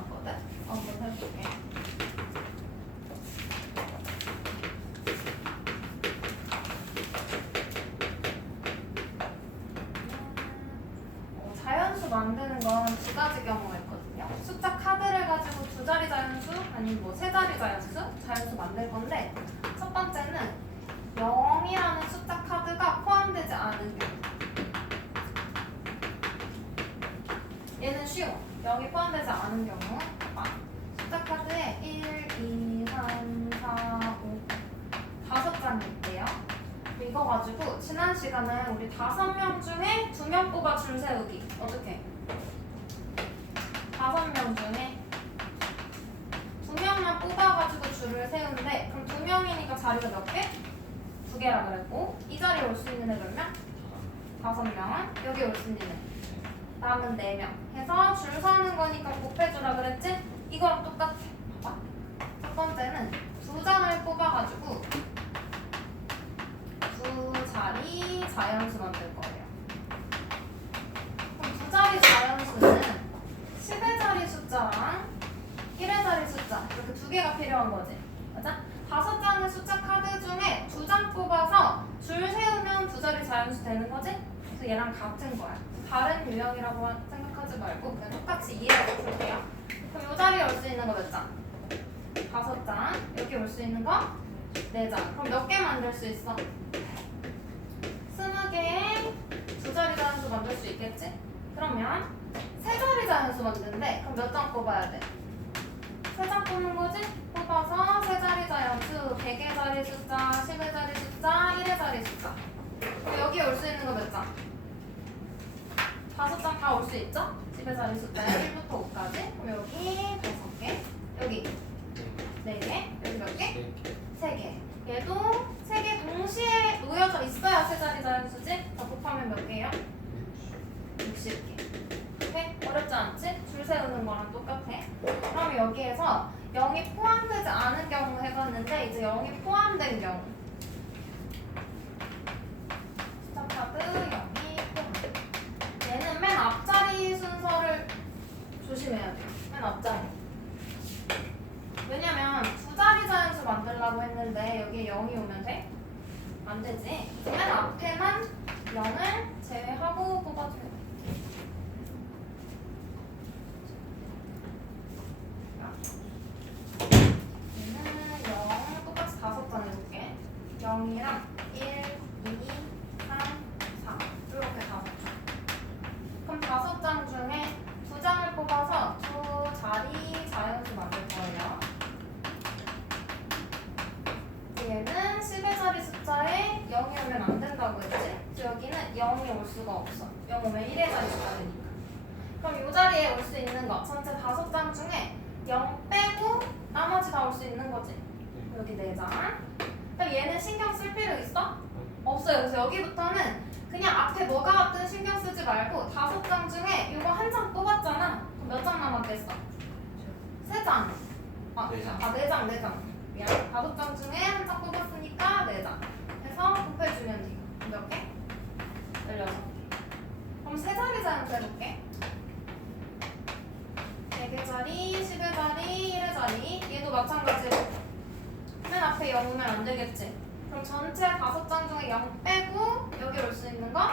나왔거든? 한번 해볼게. 자연수 만드는 건 두 가지 경우가 있거든요. 숫자 카드를 가지고 두 자리 자연수 아니면 뭐 세 자리 자연수 만들 건데, 첫 번째는 0이라는 숫자 카드가 포함되지 않은 경우. 얘는 쉬워. 0이 포함되지 않은 경우. 숫자 카드에 1, 2, 3, 4, 5 다섯 장이 있대요. 이거 가지고 지난 시간에 우리 5명 중에 2명 뽑아 줄 세우기 어떻게? 5명 중에 2명만 뽑아가지고 줄을 세우는데, 그럼 2명이니까 자리가 몇 개? 2개라 그랬고, 이 자리에 올 수 있는 애 몇 명? 5명. 여기 올 수 있는 애 남은 4명 해서 줄 서는 거니까 곱해주라 그랬지? 이거랑 똑같아. 봐봐. 첫 번째는 2장을 뽑아가지고 2자리 자연수 만들 거예요. 그럼 2자리 자연수는 10의 자리 숫자랑 1의 자리 숫자 이렇게 2개가 필요한 거지. 맞아? 5장의 숫자 카드 중에 2장 뽑아서 줄 세우면 2자리 자연수 되는 거지? 그래서 얘랑 같은 거야. 다른 유형이라고 생각하지 말고 그냥 똑같이 이해해 볼게요. 그럼 이 자리에 올 수 있는 거 몇 장? 5장. 여기 올 수 있는 거 4장. 그럼 몇 개 만들 수 있어? 20개의 2자리 자연수 만들 수 있겠지? 그러면 3자리 자연수 만드는데, 그럼 몇 장 뽑아야 돼? 3장 뽑는 거지? 뽑아서 3자리 자연수 100의 자리 숫자, 10의 자리 숫자, 1의 자리 숫자. 그럼 여기 올 수 있는 거 몇 장? 5장 다 올 수 있죠? 10의 자리 숫자에 1부터 5까지. 그럼 여기 5개, 여기 4개, 여기 몇 개? 3개. 얘도 3개 동시에 놓여져 있어야 3자리 자연수지? 더 곱하면 몇 개예요? 60개. 오케이? 어렵지 않지? 줄 세우는 거랑 똑같아. 그럼 여기에서 0이 포함되지 않은 경우 해봤는데, 이제 0이 포함된 경우. 숫자 카드 0이 포함. 얘는 맨 앞자리 순서를 조심해야 돼요. 맨 앞자리. 왜냐면 2자리 자연수 만들려고 했는데 여기에 0이 오면 돼? 안 되지. 맨 앞에만 0을 제외하고 뽑아줘야 돼. 얘는 0 똑같이 5장 해볼게. 0이랑 1, 2, 3, 4 이렇게 5장. 그럼 5장 중에 2장을 뽑아서 2자리 자연수 만들 거예요. 얘는 10의 자리 숫자에 0이 오면 안 된다고 했지? 그래서 여기는 0이 올 수가 없어. 0 오면 1의 자리 숫자니까. 그럼 이 자리에 올 수 있는 거 전체 5장 중에 0 빼고 나머지 다 올 수 있는 거지. 여기 4장. 그럼 얘는 신경 쓸 필요 있어? 없어요. 그래서 여기부터는 그냥 앞에 뭐가 왔든 신경 쓰지 말고 5장 중에 이거 한 장 뽑았잖아. 그럼 몇 장 남았겠어? 3장. 4장. 미안. 5장 중에 한 장 뽑았으니까 4장. 해서 곱해주면 돼요. 몇 개? 16개. 그럼 3자리 자연수 해볼게. 100의 자리, 10의 자리, 1의 자리. 얘도 마찬가지로 맨 앞에 0 오면 안 되겠지. 그럼 전체 5장 중에 0 빼고 여기 올 수 있는 거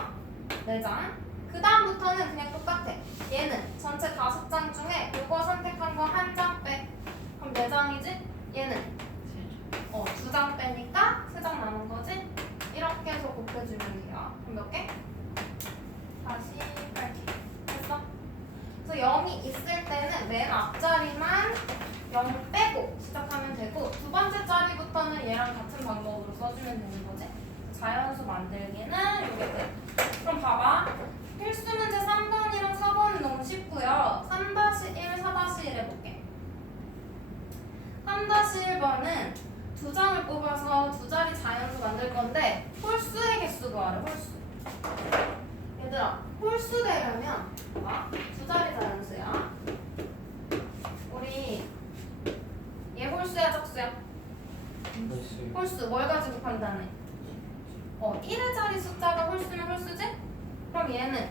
4장. 그 다음부터는 그냥 똑같아. 얘는 전체 5장 중에 이거 선택한 거 한 장 빼. 그럼 4장이지? 얘는 2장 빼니까 3장 남은 거지? 이렇게 해서 곱해주면 돼요. 그럼 몇 개? 48개. 됐어? 그래서 0이 있을 때는 맨 앞자리만 0 빼고 시작하면 되고, 두 번째 자리부터는 얘랑 같은 방법으로 써주면 되는 거지. 자연수 만들기는 이게 돼. 그럼 봐봐. 필수 문제 3번이랑 4번은 너무 쉽고요. 3-1, 4-1 해볼게. 3-1번은 2장을 뽑아서 2자리 자연수 만들 건데 홀수의 개수 구하래. 홀수. 얘들아, 홀수 되려면 2자리 자연수야. 우리 얘 홀수야 짝수야? 홀수. 뭘 가지고 판단해? 1의 자리 숫자가 홀수면 홀수지? 그럼 얘는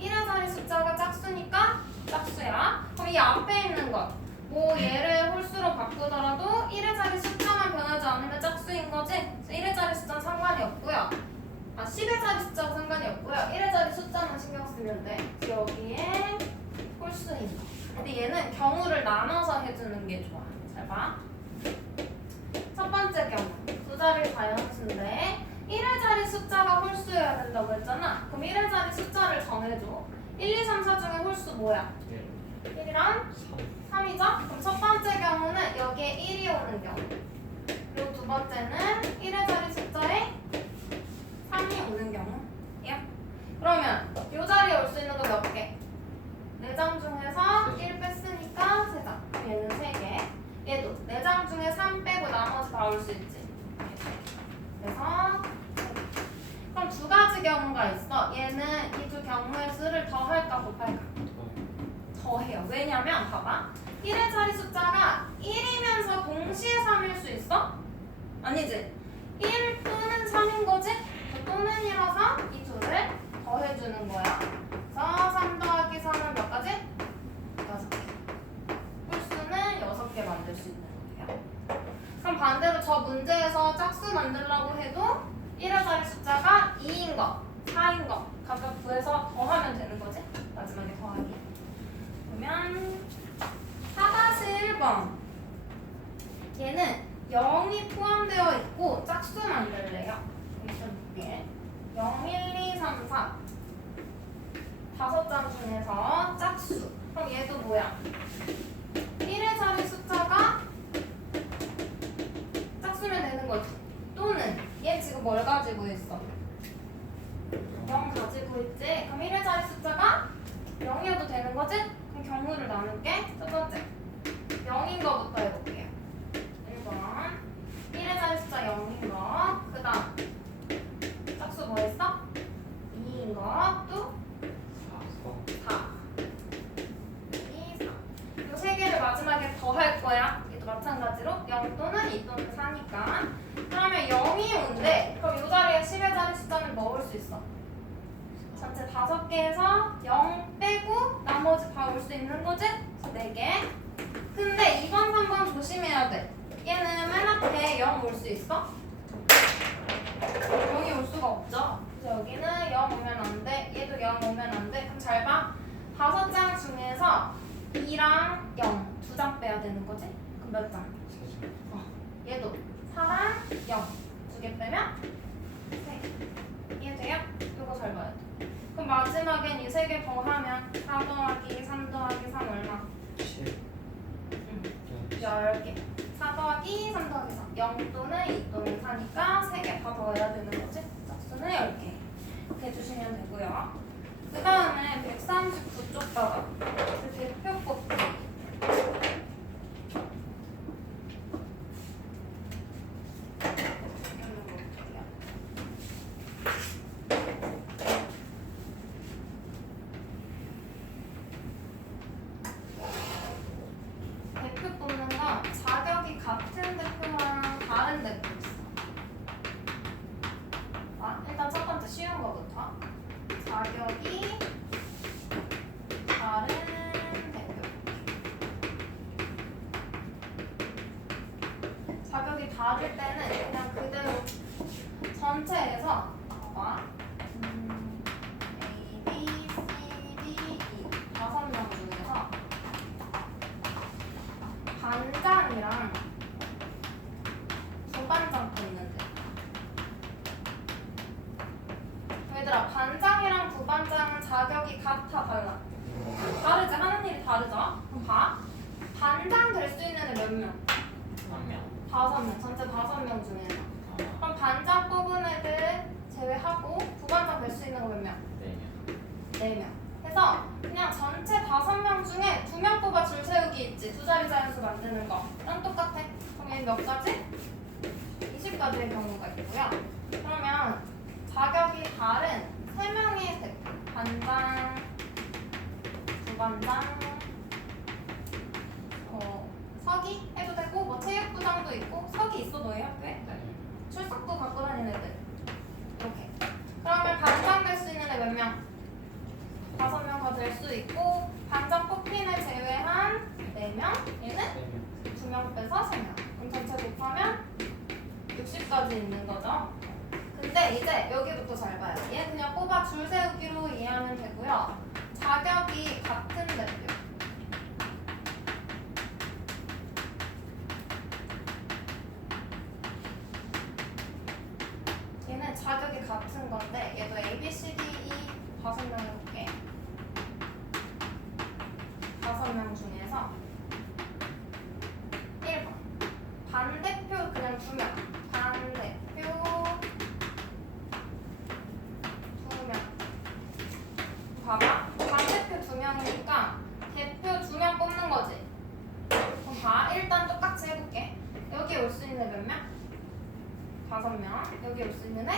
1의 자리 숫자가 짝수니까 짝수야. 그럼 이 앞에 있는 것. 뭐 얘를 홀수로 바꾸더라도 1의 자리 숫자만 변하지 않으면 짝수인 거지? 1의 자리 숫자는 상관이 없고요. 10의 자리 숫자는 상관이 없고요. 1의 자리 숫자만 신경 쓰면 돼. 여기에 홀수인 거. 근데 얘는 경우를 나눠서 해주는 게 좋아. 잘 봐. 첫 번째 경우. 두 자리 다연수인데 1의 자리 숫자가 홀수여야 된다고 했잖아. 그럼 1의 자리 숫자를 정해줘. 1, 2, 3, 4 중에 홀수 뭐야? 1이랑 3이죠? 그럼 첫 번째 경우는 여기에 1이 오는 경우. 그리고 두 번째는 1의 자리 숫자에 3이 오는 경우예요. 그러면 이 자리에 올 수 있는 거 몇 개? 4장 중에서 1 뺐으니까 3장. 얘는 3개. 얘도 4장 중에 3 빼고 나머지 다 올 수 있지. 그래서 그럼 두 가지 경우가 있어. 얘는 이 두 경우의 수를 더할까 곱할까? 더해요. 왜냐면 봐봐. 1의 자리 숫자가 1이면서 동시에 3일 수 있어? 아니지. 1 또는 3인 거지? 또는이라서 이 둘을 더해주는 거야. 그래서 3 더하기 3은 몇 가지? 6개. 홀수는 6개 만들 수 있는 거예요. 그럼 반대로 저 문제에서 짝수 만들려고 해도 1의 자리 숫자가 2인 거, 4인 거 각각 구해서 더하면 되는 거지? 마지막에 더하기. 그러면 4-1번 얘는 0이 포함되어 있고 짝수 만들래요. 일단 볼게. 0, 1, 2, 3, 4 5장 중에서 짝수. 그럼 얘도 뭐야? 1의 자리 숫자가 짝수면 되는 거지. 또는 얘 지금 뭘 가지고 있어? 0 가지고 있지? 그럼 1의 자리 숫자가 0이어도 되는 거지? 그럼 경우를 나눌게. 첫 번째 0인 거부터 해볼게요. 1번 1의 자리 숫자 0인 거. 그 다음 짝수 뭐 했어? 2인 거. 또 4 2, 4 이 세 개를 마지막에 더할 거야. 얘도 마찬가지로 0 또는 2 또는 4니까. 그러면 0이 온대. 그럼 이 자리에 10의 자리 숫자는 뭐 올 수 있어? 전체 5개에서 0 빼고 나머지 다 올 수 있는 거지? 4개. 근데 2번, 3번 조심해야 돼. 얘는 맨 앞에 0 올 수 있어? 0이 올 수가 없죠. 그래서 여기는 0 오면 안 돼. 얘도 0 오면 안 돼. 그럼 잘 봐. 5장 중에서 2랑 0 2장 빼야 되는 거지? 그럼 몇 장? 얘도 4랑 0 2개 빼면 3개. 이해돼요? 이거 잘 봐야 돼. 그럼 마지막엔 이 3개 더하면 4 더하기 3 더하기 3 얼마? 10개. 4 더하기 3 더하기 3 0 또는 2 또는 4니까 3개 다 더해야 되는 거지? 짝수는 10개. 이렇게 해주시면 되고요. 그 다음에 139쪽 봐봐. 그 대표 곱기. 대표 뽑는 거 자격이 같은 대표랑 다른 대표 있어. 일단 첫 번째 쉬운 거부터. 자격이 다른 대표. 자격이 다를 때는 그냥 그대로 전체에서 봐봐. A, B, C, D, E 5명 중에서 반장이랑 부반장 뽑는데. 얘들아, 반장이랑 부반장은 자격이 같아 달라? 다르지? 하는 일이 다르죠? 그럼 봐. 반장 될 수 있는 애 몇 명? 1명. 5명. 전체 5명 중에서. 그럼 반장 뽑은 애들 제외하고 부반장 될 수 있는 거 몇 명? 4명. 4명. 그래서 그냥 전체 5명 중에 2명 뽑아 줄 세우기 있지. 두 자리 자연수 만드는 거랑 똑같아. 그럼 얘 몇 가지? 20가지의 경우가 있고요. 그러면 자격이 다른 3명의 대표. 반장, 부반장, 서기 해도 되고 뭐 체육부장도 있고. 서기 있어 너희 학교에? 출석부 갖고 다니는 애들. 이렇게. 그러면 반장 될 수 있는 애 몇 명? 5명 더 될 수 있고 반장 뽑힌 애 제외한 4명, 얘는 네. 2명 빼서 3명. 그럼 전체 곱하면 60까지 있는 거죠. 근데 이제 여기부터 잘 봐요. 얘 그냥 뽑아 줄 세우기로 이해하면 되고요. 자격이 같은 대표. 얘는 자격이 같은 건데 얘도 A, B, C, D, E 5명 해볼게. 5명 중에서 1번 반대표 그냥 2명. 반대표 2명. 봐봐. 반대표 2명이니까 대표 2명 뽑는 거지. 그럼 봐. 일단 똑같이 해볼게. 여기 올 수 있는 몇 명? 5명. 여기 올 수 있는 애?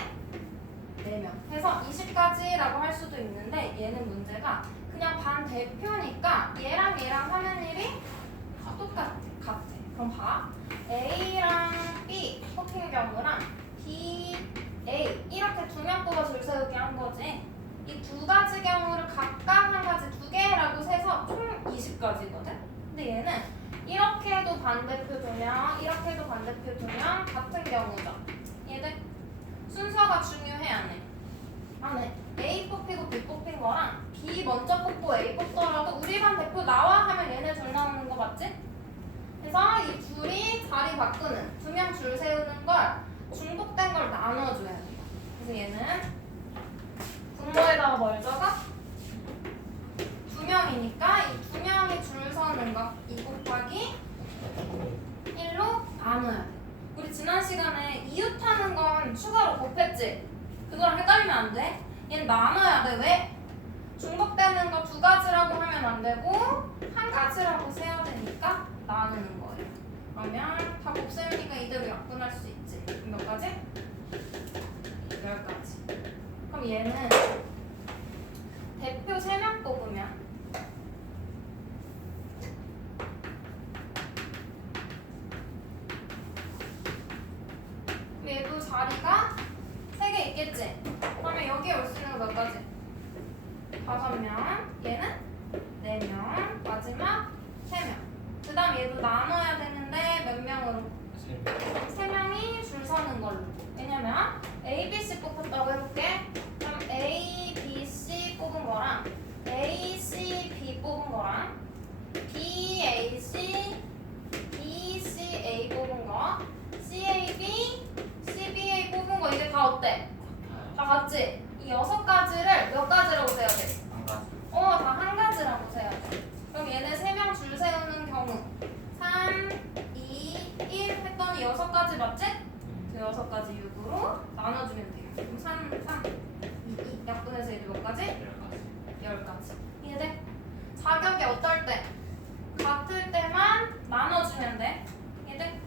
4명. 해서 20까지라고 할 수도 있는데 얘는 문제가 그냥 반대표니까 얘랑 얘랑 하는 일이 똑같아. 그럼 봐. A랑 B 뽑힌 경우랑 B, A 이렇게 2명 뽑아 줄 세우기 한 거지. 이 두 가지 경우를 각각 한 가지 2개라고 세서 총 20까지거든. 근데 얘는 이렇게도 반대표 2명, 이렇게도 반대표 2명 같은 경우죠. 얘들 순서가 중요해 안 해? 안 해. A 뽑히고 B 뽑힌 거랑 B 먼저 뽑고 A 뽑더라도 우리 반 대표 나와 하면 얘네 둘 나오는 거 맞지? 그래서 이 둘이 자리 바꾸는 2명 줄 세우는 걸 중복된 걸 나눠줘야 돼. 그래서 얘는 분모에다가 뭘 적어? 2명이니까 이 2명이 줄 서는 거 2 곱하기 1로 나눠야 돼. 우리 지난 시간에 이웃하는 건 추가로 곱했지? 그거랑 헷갈리면 안 돼. 얘는 나눠야 돼. 왜? 중복되는 거 2가지라고 하면 안 되고 1가지라고 세야 되니까 나누는 거예요. 그러면 다 곱셈이니까 이대로 약분할 수 있지. 그럼 몇 가지? 10가지. 그럼 얘는 대표 3명 뽑으면 얘도 자리가 3개 있겠지? 그러면 여기에 올 수 있는 거 몇 가지? 5명, 얘는 4명, 마지막 3명. 그 다음 얘도 나눠야 되는데 몇 명으로? 3명이 줄 서는 걸로. 왜냐면 A, B, C 뽑았다고 해볼게. 그럼 A, B, C 뽑은 거랑 A, C, B 뽑은 거랑 B, A, C, B, C, A 뽑은 거 C, A, B, C, B, A 뽑은 거 이게 다 어때? 다 같지? 이 6가지를 몇 가지라고 세야 돼? 다 1가지라고 세야 돼. 그럼 얘네 3명 줄 세우는 경우 3, 2, 1 했더니 6가지 맞지? 그 6가지 6으로 나눠주면 돼요. 그럼 3, 2, 2 약분해서 얘들 몇 가지? 10가지. 이해돼? 자격이 어떨 때? 같을 때만 나눠주면 돼. 이해돼?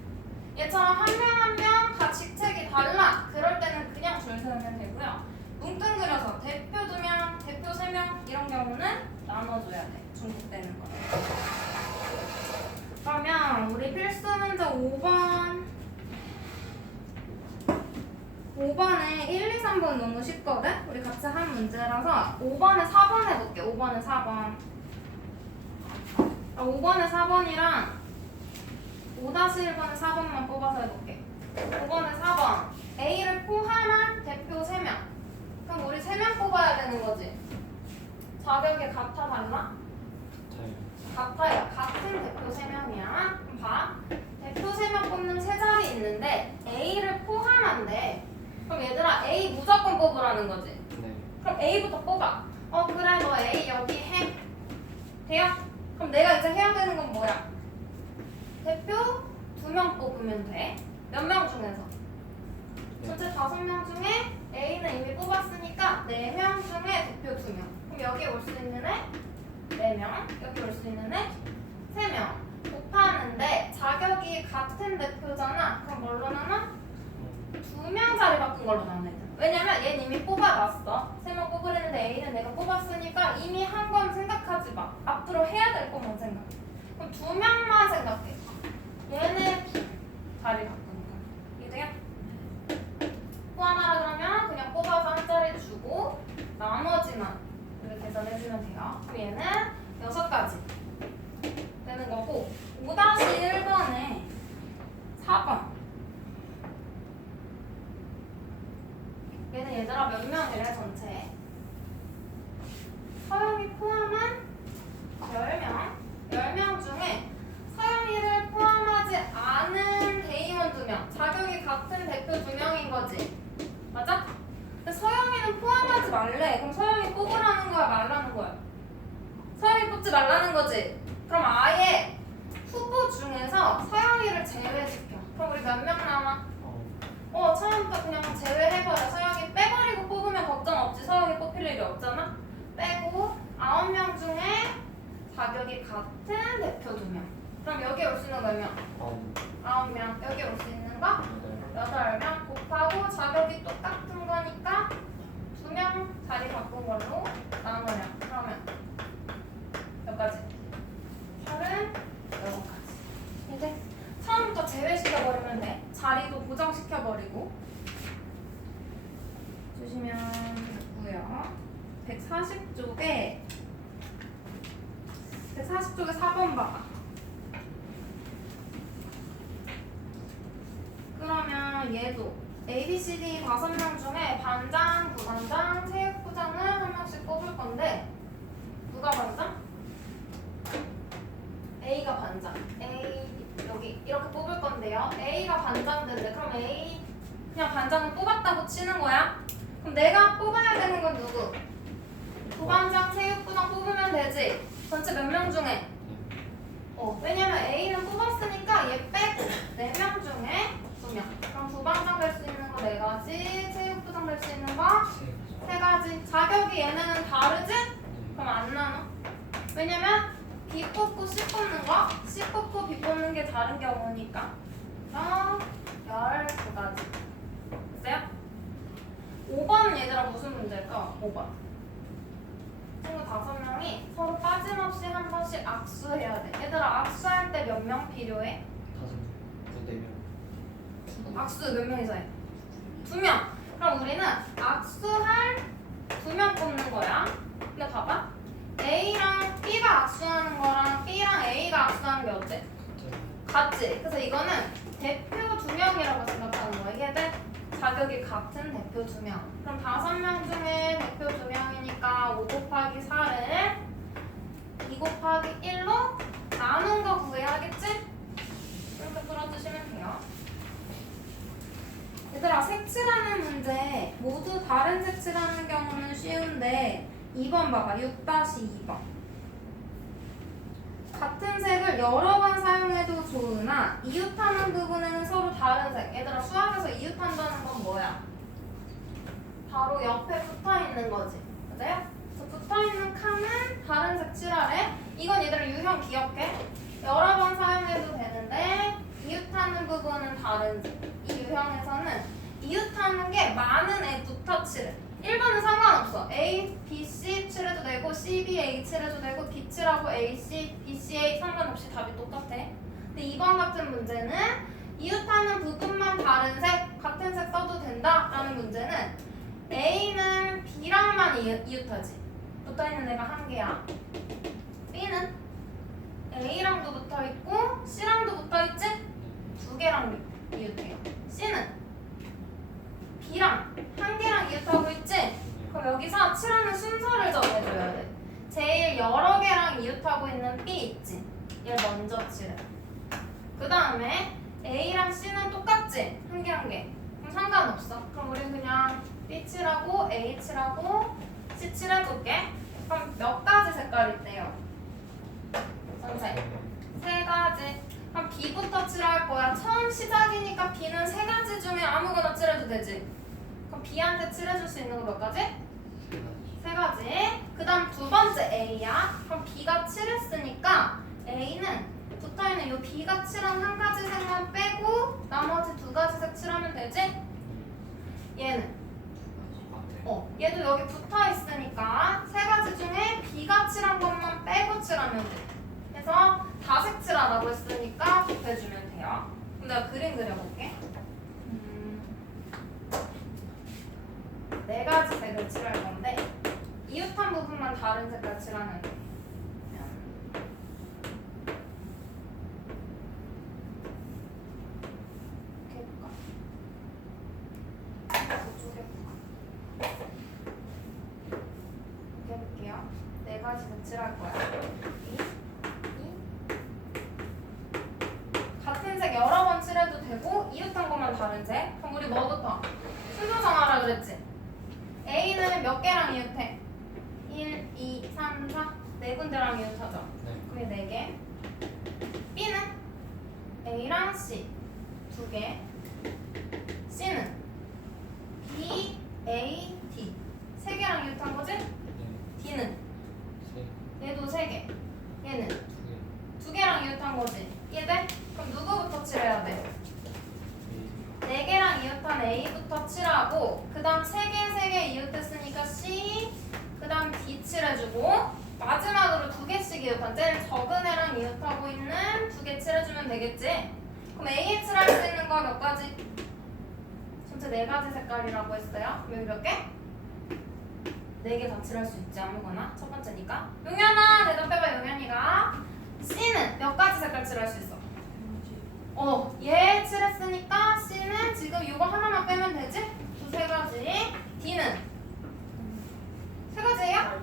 얘처럼 한 명 한 명 다 직책이 달라. 그럴 때는 그냥 줄 세우면 되고요. 뭉뚱그려서 대표 2명, 대표 3명 이런 경우는 나눠줘야 돼. 중복되는 거. 그러면 우리 필수 문제 5번에 1, 2, 3번 너무 쉽거든? 우리 같이 한 문제라서 5번에 4번 해볼게. 5번에 4번. 5번에 4번이랑 5-1번에 4번만 뽑아서 해볼게. 5번에 4번. A를 포함한 대표 3명. 그럼 우리 3명 뽑아야 되는 거지? 자격이 같아 달라? 같아요. 같은 대표 3명이야. 그럼 봐. 대표 3명 뽑는 세 자리 있는데 A를 포함한대. 그럼 얘들아 A 무조건 뽑으라는 거지? 네. 그럼 A부터 뽑아. 그래 너 A 여기 해. 돼요? 그럼 내가 이제 해야 되는 건 뭐야? 대표 2명 뽑으면 돼. 몇 명 중에서? 전체 5명 중에 A는 이미 뽑았으니까 4명 중에 대표 2명. 그럼 여기 올 수 있는 애 4명, 여기 올 수 있는 애 3명. 곱하는데 자격이 같은 대표잖아. 그럼 뭘로 나눠? 2명 자리 바꾼 걸로 나눠야 돼. 왜냐면 얘는 이미 뽑아놨어. 3명 뽑으려는데 A는 내가 뽑았으니까 이미 한 건 생각하지 마. 앞으로 해야 될 것만 생각해. 그럼 2명만 생각해. 얘네 자리 바꾸는 거야. 이해돼요? 포함하라 그러면 그냥 뽑아서 한 자리 주고 나머지만 이렇게 계산해주면 돼요. 그럼 얘는 6가지 되는 거고 말라는 거지. 그럼 아예 후보 중에서 서영이를 제외시켜. 그럼 우리 몇 명 남아? 처음부터 그냥 제외해버려. 서영이 빼버리고 뽑으면 걱정 없지. 서영이 뽑힐 일이 없잖아. 빼고 9명 중에 자격이 같은 대표 2명. 그럼 여기 올 수 있는 거 몇 명? 9명. 여기 올 수 있는 거 8명 곱하고 자격이 똑같은 거니까 2명 자리 바꾼 걸로 나눠려. 그러면 몇 가지? 36가지. 이제 처음부터 제외시켜버리면 돼. 자리도 고정시켜버리고. 주시면 됐고요. 140쪽에 4번 봐봐. 그러면 얘도 ABCD 5명 중에 반장, 부반장, 체육부장을 한 명씩 뽑을 건데 누가 반장? A가 반장. A 여기 이렇게 뽑을 건데요. A가 반장인데 그럼 A 그냥 반장을 뽑았다고 치는 거야. 그럼 내가 뽑아야 되는 건 누구? 부반장, 체육부장 뽑으면 되지. 전체 몇 명 중에? 왜냐면 A는 뽑았으니까 얘 빼고 4명 중에 2명. 그럼 부반장 될 수 있는 거 4가지, 체육부장 될 수 있는 거 3가지. 자격이 얘네는 다르지? 그럼 안 나눠. 왜냐면 B 뽑고 C 뽑는 거, C 뽑고 B 뽑는 게 다른 경우니까. 12가지. 됐어요? 5번은 얘들아 무슨 문제일까? 5번. 친구 5명이 서로 빠짐없이 한 번씩 악수해야 돼. 얘들아 악수할 때 몇 명 필요해? 4명. 악수 몇 명이서 해? 2명. 그럼 우리는 악수할 2명 뽑는 거야. 근데 봐봐. A랑 B가 악수하는 거랑 B랑 A가 악수하는 게 어때? 같지? 그래서 이거는 대표 2명이라고 생각하는 거야. 얘들 자격이 같은 대표 2명. 그럼 5명 중에 대표 2명이니까 5 곱하기 4를 2 곱하기 1로 나눈 거 구해야겠지? 이렇게 풀어주시면 돼요. 얘들아 색칠하는 문제 모두 다른 색칠하는 경우는 쉬운데 2번 봐봐. 6-2번. 같은 색을 여러 번 사용해도 좋으나 이웃하는 부분에는 서로 다른 색. 얘들아 수학에서 이웃한다는 건 뭐야? 바로 옆에 붙어있는 거지. 맞아요? 그래서 붙어있는 칸은 다른 색 칠하래. 이건 얘들아 유형 기억해. 여러 번 사용해도 되는데 이웃하는 부분은 다른 색. 이 유형에서는 이웃하는 게 많은 애부터 칠해. 1번은 상관없어. A, B, C 칠해도 되고 C, B, A 칠해도 되고 D 칠하고 A, C, B, C, A 상관없이 답이 똑같아. 근데 2번 같은 문제는 이웃하는 부분만 다른 색, 같은 색 써도 된다라는 문제는 A는 B랑만 이웃하지. 붙어있는 애가 한 개야. B는 A랑도 붙어있고 C랑도 붙어있지? 2개랑 이웃해요. C는 B랑 한 개랑 이웃하고 있지? 그럼 여기서 칠하는 순서를 정해줘야 돼. 제일 여러 개랑 이웃하고 있는 B 있지? 얘를 먼저 칠해. 그 다음에 A랑 C는 똑같지? 한 개 한 개. 그럼 상관없어. 그럼 우리 그냥 B 칠하고 A 칠하고 C 칠해볼게. 그럼 몇 가지 색깔 있대요? 전체 3가지. 그럼 B부터 칠할 거야. 처음 시작이니까 B는 3가지 중에 아무거나 칠해도 되지? 그럼 B한테 칠해줄 수 있는 거 몇 가지? 3가지. 그 다음 2번째 A야. 그럼 B가 칠했으니까 A는 붙어있는 요 B가 칠한 1가지 색만 빼고 나머지 2가지 색 칠하면 되지? 얘는 얘도 여기 붙어있으니까 3가지 중에 B가 칠한 것만 빼고 칠하면 돼. 그래서 다색 칠하라고 했으니까 곱해주면 돼요. 그럼 내가 그림 그려볼게. 4가지 색을 칠할 건데 이웃한 부분만 다른 색깔 칠하면 돼. 이렇게 해볼까? 저쪽에 볼까? 이렇게 해볼게요. 4가지 색 칠할 거야. 같은 색 여러 번 칠해도 되고 이웃한 것만 다른 색. 그럼 우리 뭐부터? 순서 정하라 그랬지? A는 몇 개랑 이웃해? 1, 2, 3, 4, 2개. C는 B, A, D 3개랑 이웃한 거지? 네. D는 세. 얘도 3개. 얘는 두 2개랑 이웃한 거지. 이해돼? 그럼 누구부터 칠해야 돼? 개. 4개랑 이웃한 A부터 칠하고 그 다음 3개 이웃했으니까 C 그 다음 D 칠해주고 마지막으로 2개씩 이웃한 제일 적은 애랑 이웃하고 있는 2개 칠해주면 되겠지? 그럼 A에 칠할 수 있는 거 몇 가지? 전체 4가지 색깔이라고 했어요. 여기 몇 개? 4개 다 칠할 수 있지 아무거나. 첫 번째니까. 용현아 대답해봐. 용현이가 C는 몇 가지 색깔 칠할 수 있어? 얘 칠했으니까 C는 지금 이거 하나만 빼면 되지? 2-3가지. D는 3가지예요?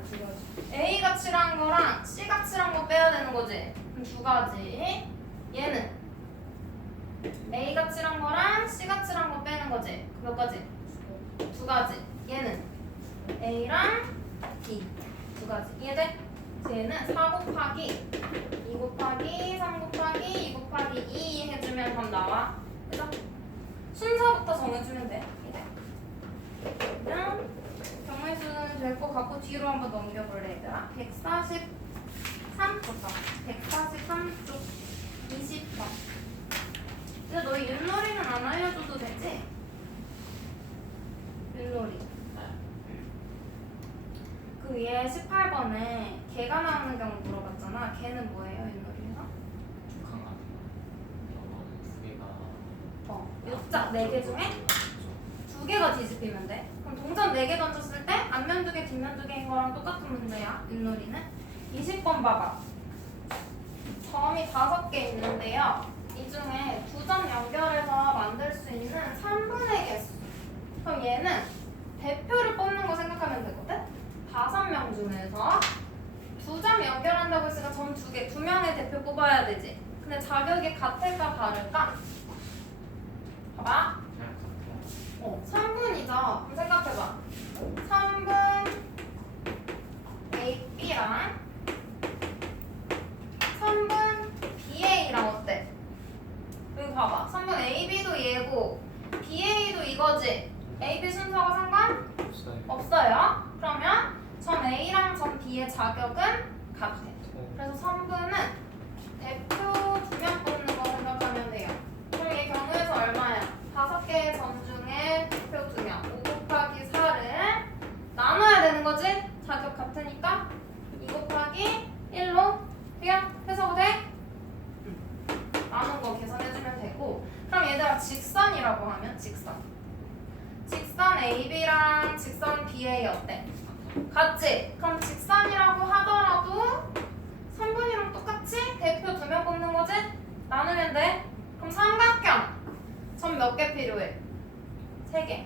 A가 칠한 거랑 C가 칠한 거 빼야 되는 거지? 그럼 2가지. 얘는 A가 칠한 거랑 C가 칠한 거 빼는 거지? 몇 가지? 2가지. 얘는 A랑 D 2가지. 이해돼? 얘는 4 곱하기 2 곱하기 3 곱하기 2 곱하기 2 해주면 답 나와. 그죠? 순서부터 정해주면 돼. 이제 그냥 경우의 수는 될 것 같고 뒤로 한번 넘겨볼래 얘들아. 143부터 143쪽 20번. 근데 너희 윷놀이는 안 알려줘도 되지? 윷놀이. 그 위에 18번에 개가 나오는 경우 물어봤잖아. 개는 뭐예요 윷놀이에서? 북한 같은 거. 영어는 두 개가. 요자 4개 중에 2개가 뒤집히면 돼. 그럼 동전 4개 던졌을 때 앞면 2개, 뒷면 2개인 거랑 똑같은 문제야. 윷놀이는. 20번 봐봐. 점이 5개 있는데요. 이 중에 2점 연결해서 만들 수 있는 3분의 개수. 그럼 얘는 대표를 뽑는 거 생각하면 되거든? 5명 중에서 2점 연결한다고 했으니까 점 2개, 2명의 대표 뽑아야 되지. 근데 자격이 같을까 다를까? 봐봐. 그냥 같아요. 3분이죠. 그럼 생각해봐. 3분 AB랑 3분 BA랑 어때? 여기 봐봐. 3분 AB도 얘고 BA도 이거지. AB 순서가 상관? 없어요. 없어요. 그러면 점 A랑 점 B의 자격은 같아. 그래서 3분은 대표 2명 뽑는 거 생각하면 돼요. 그럼 이 경우에서 얼마야? 5개의 점 중에 대표 2명 5 곱하기 4를 나눠야 되는 거지? 자격 같으니까 2 곱하기 1로 그냥 해석이 돼? 나눈 거 계산해주면 되고. 그럼 얘들아 직선이라고 하면 직선 AB랑 직선 BA 어때? 같지? 그럼 직선이라고 하더라도 3분이랑 똑같이 대표 2명 뽑는 거지? 나누면 돼. 그럼 삼각형 점 몇 개 필요해? 3개.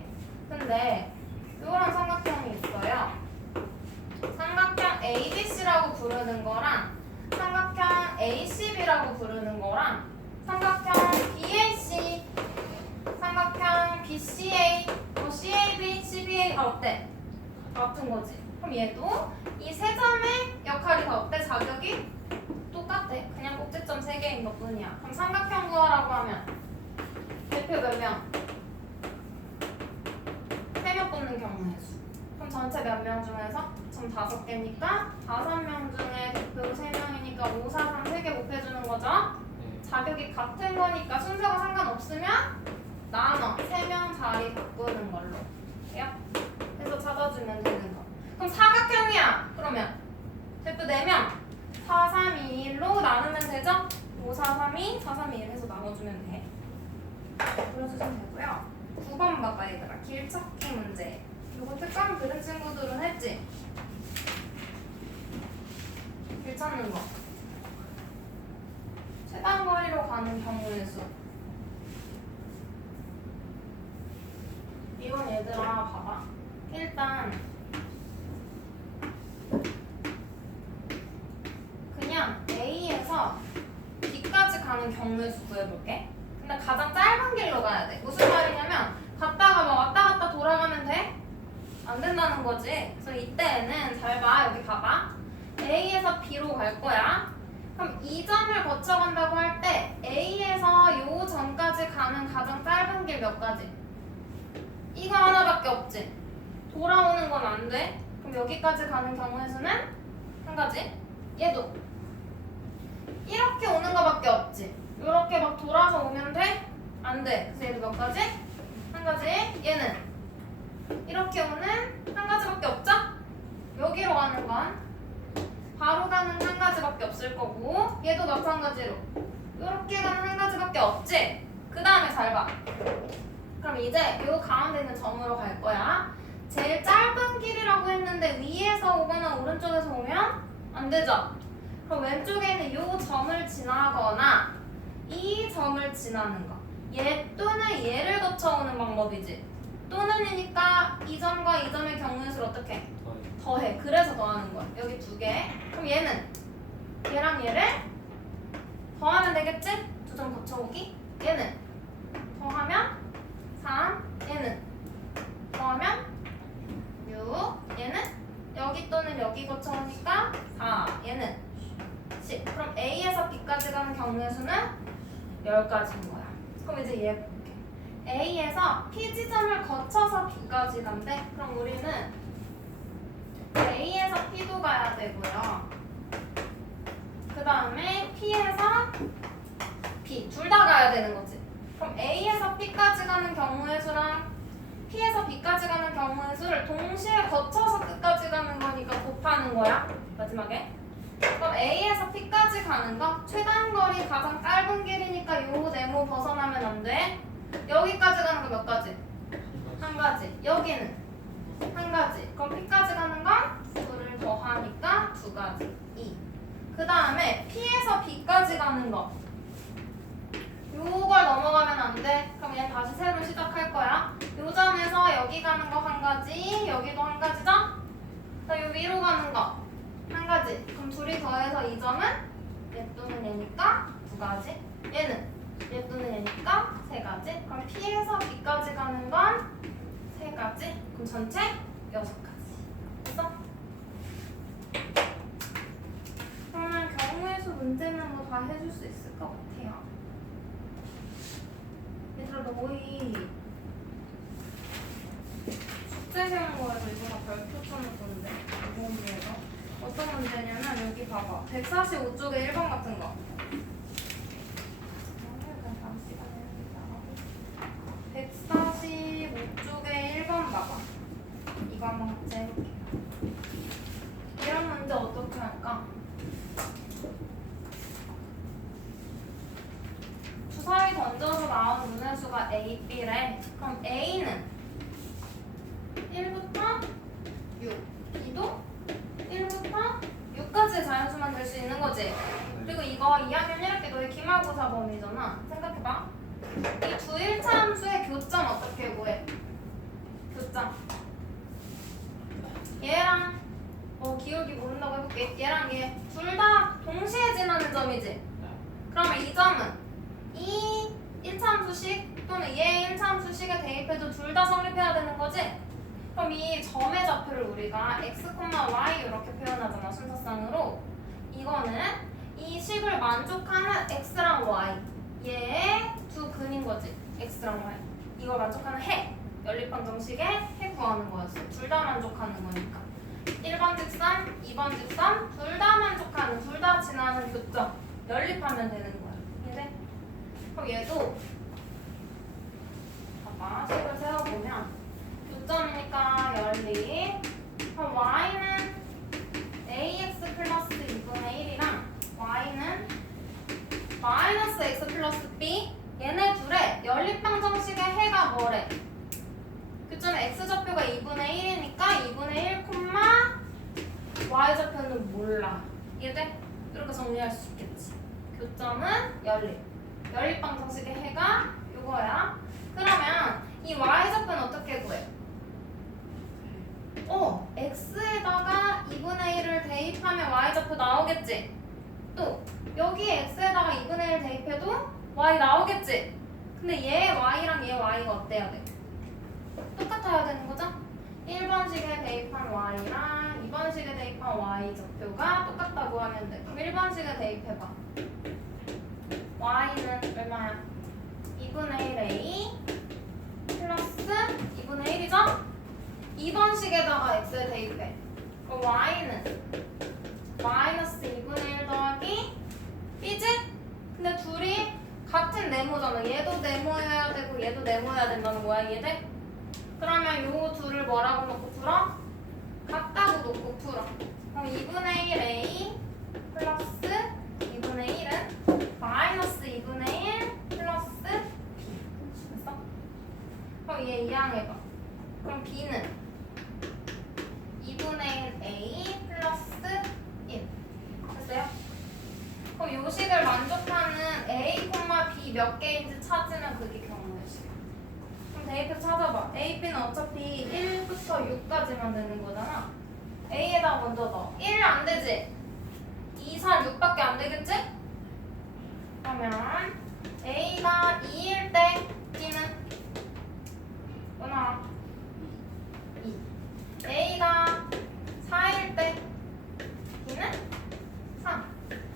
근데 이런 삼각형이 있어요. 삼각형 ABC라고 부르는 거랑 삼각형 ACB라고 부르는 거랑 삼각형 BAC, 삼각형 BCA, 뭐 CAB, CBA 다 어때? 같은 거지. 그럼 얘도 이 세 점의 역할이 다 어때? 자격이 똑같아. 그냥 꼭지점 3개인 것 뿐이야. 그럼 삼각형 구하라고 하면 대표 몇 명? 3명 뽑는 경우의 수. 그럼 전체 몇 명 중에서? 점 5개니까 5명 중에 대표 3명이니까 5, 4, 3 3개 곱해주는 거죠? 네. 자격이 같은 거니까 순서가 상관없으면 나눠 3명 자리 바꾸는 걸로 돼요? 그래서 찾아주면 되는 거. 그럼 사각형이야. 그러면 대표 4명 4, 3, 2, 1로 나누면 되죠? 5, 4, 3, 2, 4, 3, 2, 1 해서 나눠주면 돼. 그려주시면 되고요. 9번 봐봐 얘들아. 길찾기 문제. 이거 특강 들은 친구들은 했지? 길 찾는 거. 최단 거리로 가는 경우의 수. 이건 얘들아 봐봐. 일단 그냥 A에서 B까지 가는 경우의 수 구해볼게. 근데 가장 짧은 길로 가야 돼. 무슨 말이냐면 갔다가 막 왔다 갔다 돌아가면 돼? 안 된다는 거지. 그래서 이때는 잘 봐. 여기 봐봐. A에서 B로 갈 거야. 그럼 이 점을 거쳐간다고 할 때 A에서 요 점까지 B까지 가는 가장 짧은 길 몇 가지? 이거 하나밖에 없지. 돌아오는 건 안 돼. 그럼 여기까지 가는 경우의 수는 한 가지. 얘도 이렇게 오는 거밖에 없지. 이렇게 막 돌아서 오면 돼? 안 돼. 그래서 얘도 몇 가지? 한 가지. 얘는 이렇게 오는 한 가지밖에 없죠? 여기로 가는 건 바로 가는 한 가지밖에 없을 거고, 얘도 마찬가지로 이렇게 가는 한 가지밖에 없지? 그 다음에 잘 봐. 그럼 이제 요 가운데 있는 점으로 갈 거야. 제일 짧은 길이라고 했는데 위에서 오거나 오른쪽에서 오면 안 되죠? 그럼 왼쪽에 있는 요 점을 지나거나 이 점을 지나는 거. 얘 또는 얘를 거쳐오는 방법이지. 또는이니까 이 점과 이 점의 경우의 수를 어떻게 해? 더해. 그래서 더하는 거야. 여기 두 개. 그럼 얘는 얘랑 얘를 더하면 되겠지? 두 점 거쳐오기. 얘는 더하면 3. 얘는 더하면 6. 얘는 여기 또는 여기 거쳐오니까 4. 얘는 10. 그럼 A에서 B까지 가는 경우의 수는 10가지인 거야. 그럼 이제 얘 볼게. A에서 P 지점을 거쳐서 B까지 간대. 그럼 우리는 A에서 P도 가야 되고요. 그 다음에 P에서 B 둘 다 가야 되는 거지. 그럼 A에서 P까지 가는 경우의 수랑 P에서 B까지 가는 경우의 수를 동시에 거쳐서 끝까지 가는 거니까 곱하는 거야. 마지막에. 그럼 A에서 P까지 가는 거 최단 거리 가장 짧은 길이니까 요 네모 벗어나면 안 돼. 여기까지 가는 거 몇 가지? 한 가지. 여기는 한 가지. 그럼 P까지 가는 건 둘을 더하니까 두 가지. 2. 그 다음에 P에서 B까지 가는 거 요걸 넘어가면 안 돼. 그럼 얘 다시 새로 시작할 거야. 요 점에서 여기 가는 거 한 가지, 여기도 한 가지죠? 자, 요 위로 가는 거 한 가지. 그럼 둘이 더해서 이 점은 얘 또는 얘니까 두 가지. 얘는 얘 또는 얘니까 세 가지. 그럼 P에서 B까지 가는 건 세 가지. 그럼 전체 6가지. 됐어? 그러면 경우의 수 문제는 뭐 다 해줄 수 있을 것 같아요. 얘들아 너희 숙제 세운 거에서 이거 다 별표 쳐놓던데 이거 문제에서 어떤 문제냐면 여기 봐봐 145쪽에 1번 같은 거 145쪽에 1번 봐봐. 이거 한번 같이 해볼게요. 이런 문제 어떻게 할까? 주사위 던져서 나온 눈의 수가 A, B래. 그럼 A는 1부터 6, B도 1부터 6까지의 자연수만 될 수 있는 거지. 그리고 이거 2학년 1학기 너희 기말고사 범위잖아. 생각해봐. 이 두 1차 함수의 교점 어떻게 구해? 교점. 얘랑 기울기 모른다고 해볼게. 얘랑 얘 둘 다 동시에 지나는 점이지. 그러면 이 점은 이 1차 함수식 또는 얘 1차 함수식에 대입해도 둘 다 성립해야 되는 거지? 그럼 이 점의 좌표를 우리가 x, y 이렇게 표현하잖아. 순서상으로. 이거는 이 식을 만족하는 x랑 y 얘의 두 근인 거지. x랑 y 이걸 만족하는 해 연립방정식의 해 구하는 거였어. 둘 다 만족하는 거니까 1번 직선, 2번 직선 둘 다 만족하는 둘 다 지나는 교점 연립하면 되는 거야. 이해돼? 그럼 얘도 봐봐. 식을 세워보면 교점이니까 연립. 그럼 y는 ax 플러스 2분의 1이랑 y는 마이너스 x 플러스 b 얘네 둘의 연립방정식의 해가 뭐래? 교점의 x좌표가 2분의 1이니까 2분의 1, y좌표는 몰라. 이해돼? 이렇게 정리할 수 있겠지. 교점은 연립방정식의 해가 이거야. 그러면 이 y좌표는 어떻게 구해? x에다가 2분의 1을 대입하면 y좌표 나오겠지? 또 여기 x에다가 2분의 1 대입해도 y 나오겠지? 근데 얘 y랑 얘 y가 어때야 돼? 똑같아야 되는 거죠? 1번식에 대입한 y랑 2번식에 대입한 y좌표가 똑같다고 하면 돼. 그럼 1번식에 대입해봐. y는 얼마야? 2분의 2분의 1 A 플러스 2분의 1이죠? 2번 식에다가 x에 대입해. 그럼 y는 마이너스 2분의 1 더하기 b지? 근데 둘이 같은 네모잖아. 얘도 네모여야 되고 얘도 네모여야 된다는 거야. 이해돼? 그러면 요 둘을 뭐라고 놓고 풀어? 같다고 놓고 풀어. 그럼 2분의 1 A 플러스 2분의 1은 마이너스 2분의 1 플러스 B. 됐어? 그럼 얘 이항해봐. 그럼 B는 2분의 1 A 플러스 1. 됐어요? 그럼 요 식을 만족하는 A, B 몇 개인지 찾으면 그게 경우의 식. 그럼 대입해서 찾아봐. A, B는 어차피 1부터 6까지만 되는 거잖아. A에다 먼저 넣어. 1 안 되지? 2, 4, 6밖에 안 되겠지? 그러면 A가 2일 때 B는 뭐나? 2. A가 4일 때 B는 3.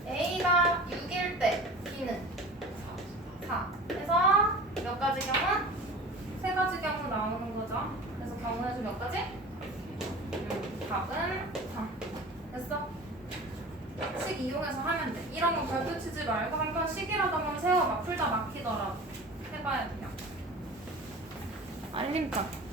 A가 6일 때 B는 4. 그래서 몇 가지 경우? 세 가지 경우 나오는 거죠. 그래서 경우의 수 몇 가지? 답은 3. 됐어? 식 이용해서 하면 돼. 이런 거 별표 치지 말고 한번 식이라도 한번 세워봐. 풀다 막히더라도. 해봐야 돼요. 알림판.